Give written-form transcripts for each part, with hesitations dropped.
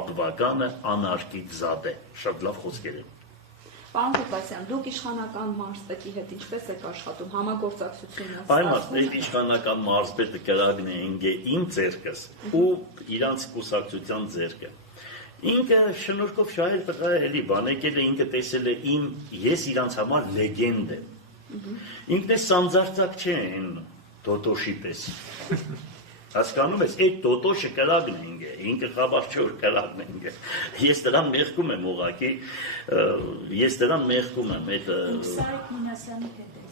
պատվականը անարգիկ զադե։ Շատ լավ խոսքեր են։ Պարոն Ղուկասյան, դուք իշխանական մարզպետի հետ ինչպես եք աշխատում, համագործակցությունը Պայմաստ այդ իշխանական մարզպետը կրագն է ինգե իմ ձերքս ու իրանց կուսակցության ձերքը։ Ինքը շնորհքով շահել տղա է էլի բան եկել է ինքը տեսել է իմ ես իրանց համար լեգենդ եմ։ Ինքն է սանձարձակ չէ այն Տոտոշի պես։ Հասկանում ես, այդ Տոտոշը կրագն է ինքը, ինքը խաբար չէ որ կրագն է ինքը։ Ես դրան մեղքում եմ ուղղակի, ես դրան մեղքում եմ այդ Սարիկ Մինասյանի հետ է։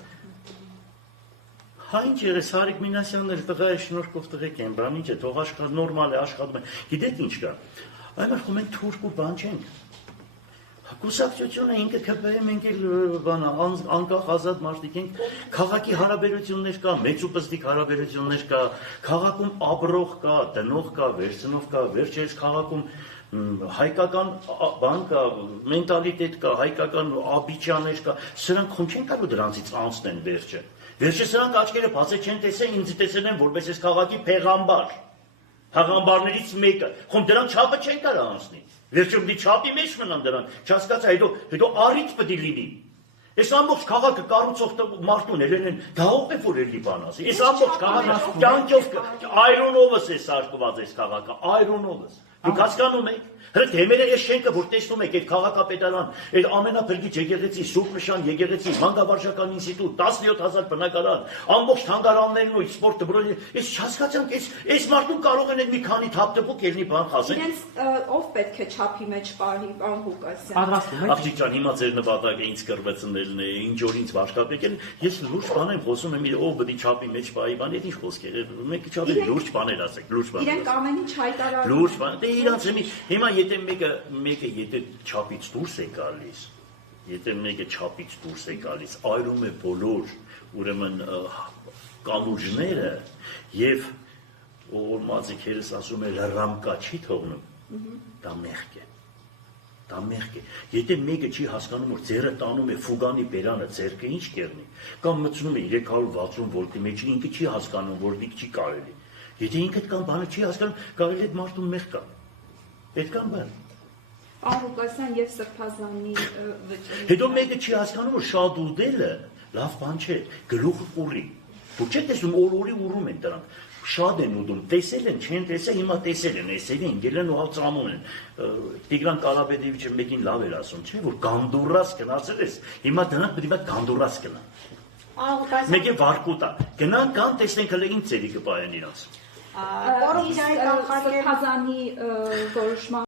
Հա ինչ եղես Սարիկ Մինասյանն էլ տղա է շնորհքով տղեկ են, բան ինչ է, թող աշխատի նորմալ է աշխատում է։ Գիտեք ինչ կա։ Այն արդյոք մենք թուրք ու բան չենք։ Կուսակցությունը ինքը ԿՊ-ը մենք էլ բան անկախ ազատ մարդիկ ենք, քաղաքի հարաբերություններ կա, մեծուպստիկ հարաբերություններ կա, քաղաքում ապրող կա, տնող կա, վերցնող կա, վերջերս քաղաքում հայկական բան կա, մենտալիտետ կա, հայկական աբիճաներ կա, սրանք խոմ չեն կարող դրանցից անցնեն վերջը։ Վերջը սրանք աչքերը բացել չեն տեսել, ինձ տեսել են որպես այս քաղաքի փեղամբար։ Հաղամբարներից մեկը, խոմ դրանք չափը չեն կարող անցնի։ Վերջում դի չափի մեջ մնան դրանք, չհասկացա, հետո առիթ պետք է լինի։ Այս ամբողջ քաղաքը կառուցող մարդուն են, դա ով է որ էլի բան ասի։ Այս ամբողջ քաղաքը կյանքով այրոնովս է սարկված այս քաղաքը, այրոնովս։ Դուք հասկանում եք։ Հրդ հեմերը այս շենքը, որ տեսնում եք, այդ քաղաքապետարան, այդ ամենափրկիչ եկեղեցի, Սուրբ Նշան եկեղեցի, մանկավարժական ինստիտուտ, 17,000 բնակարան, ամբողջ թանգարաններն ու սպորտ դպրոցը, այս չհասկացանք, այս մարդուն կարող են մի քանի թափտփուկ ելնի բան խոսեն։ Իրենց ով պետք է չափի մեջ պարի, պարոն Ղուկասյան։ Պատրաստվում եք։ Աղջիկ ջան, հիմա ձեր նպատակը ինձ կրվեցնելն է, ինչ որ ինձ վարշկապեկել, ես լուրջ բան եմ խոսում եմ, ով պետք է չափի մեջ պայի, բան, այդ ինչ խոսքեր, մեկ չափի լուրջ բաներ ասեք, լուրջ բաներ։ Իրենք ամեն ինչ հայտարարում։ Լուրջ բան, դե իրանց հիմա եթե մեկը եթե չափից դուրս է գալիս, եթե մեկը չափից դուրս է գալիս, այրում է բոլոր ուրեմն կամուրջները եւ ով մազիկերս ասում է լրամկա չի թողնում, դա մեղք է։ Դա մեղք է։ Եթե մեկը չի հասկանում, որ ձերը տանում է ֆուգանի բերանը, ձերքը ինչ կերնի, կամ մտցնում է 360 վոլտի մեջ, ինքը չի հասկանում, որ դիք չի կարելի։ Եթե ինքը կան բանը չի հասկանում, կարելի է այդ մարդուն մեղք կա։ Պետքան բան։ Պարոն Ղուկասյան եւ Սրբազանի վճռը։ Հետո մեկը չի հասկանում, որ շատ ուտելը լավ բան չէ, գլուխը կուռի։ Դուք չեք տեսնում, օրորի ուռում են դրանք։ Շատ են ուտում, տեսել են, չեն տեսել, հիմա տեսել են, էսել են, գել են ու հացրամում են։ Տիգրան Կարապետևիչը մեկին լավ էր ասում, չէ՞ որ Գանդուրաս գնացել ես, հիմա դրանք պետք է Գանդուրաս գնան։ Մեկը Վարկուտա, գնան կան տեսնենք հələ ինչ ծերի կպայեն իրանց։ Սրբազանի որոշման